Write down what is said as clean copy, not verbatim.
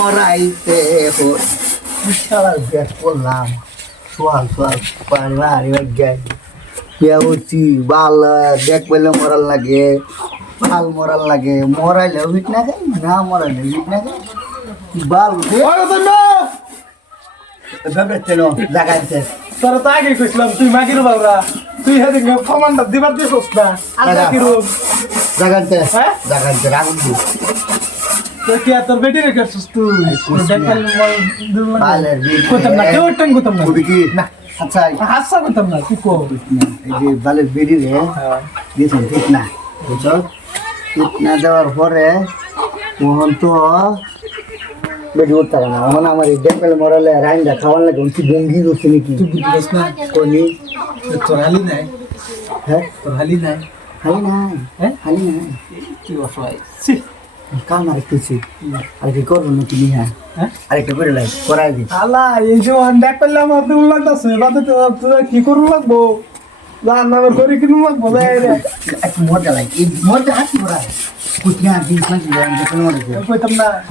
মরাইতে সারা bag করলাম সোয়াল সোয়াল পানি মারি গাই হচ্ছি বাল ব্যাগ পেলে মরাল লাগে বাল মরাল লাগে মরাইলে উইট না খাই না মরাইলে উইট না খাই বাল জাগাইছে তোরা তো আগে কইছিলাম তুই মাগির বাবরা তুই হেদিন কমান্ডার দিবার দিছস না আজকে কি রূপ জাগাইছে হ্যাঁ জাগাইছে রাখুন তো কি আর তোর বেটি রেখেছিস তুই দেখাল দিল না বালের বিল কইতাম না কেউ টাইম কইতাম না কবি কি না আচ্ছা হাসা কইতাম না তুই কো এই যে বালের বেরি রে দিয়েছেন ঠিক না বুঝছো ঠিক না দেওয়ার পরে মোহন তো বেটি উঠতে পারে না মোহন আমার এই ডেম্পেল মরালে রাইন্দা খাওয়ার লাগে উঠি গঙ্গি করছে নাকি তুই বুঝছিস না কোনি তোর হালি নাই হ্যাঁ তোর হালি নাই হালি নাই হ্যাঁ হালি নাই তুই অসহায় ছি কাম আরেকটু আরেকটু করবো নাকি নিহা হ্যাঁ আরেকটু করে লাই করাই দি আলা এই যে দেখ পেলাম আপনি লাগতাছে বাদে তোরা কি করু লাগবো জান নামের করে কিনু লাগবো রে একটু মজা লাগে এই মজা হাসি করা কুতনা দিন পাঁচ দিন মজা কইতাম না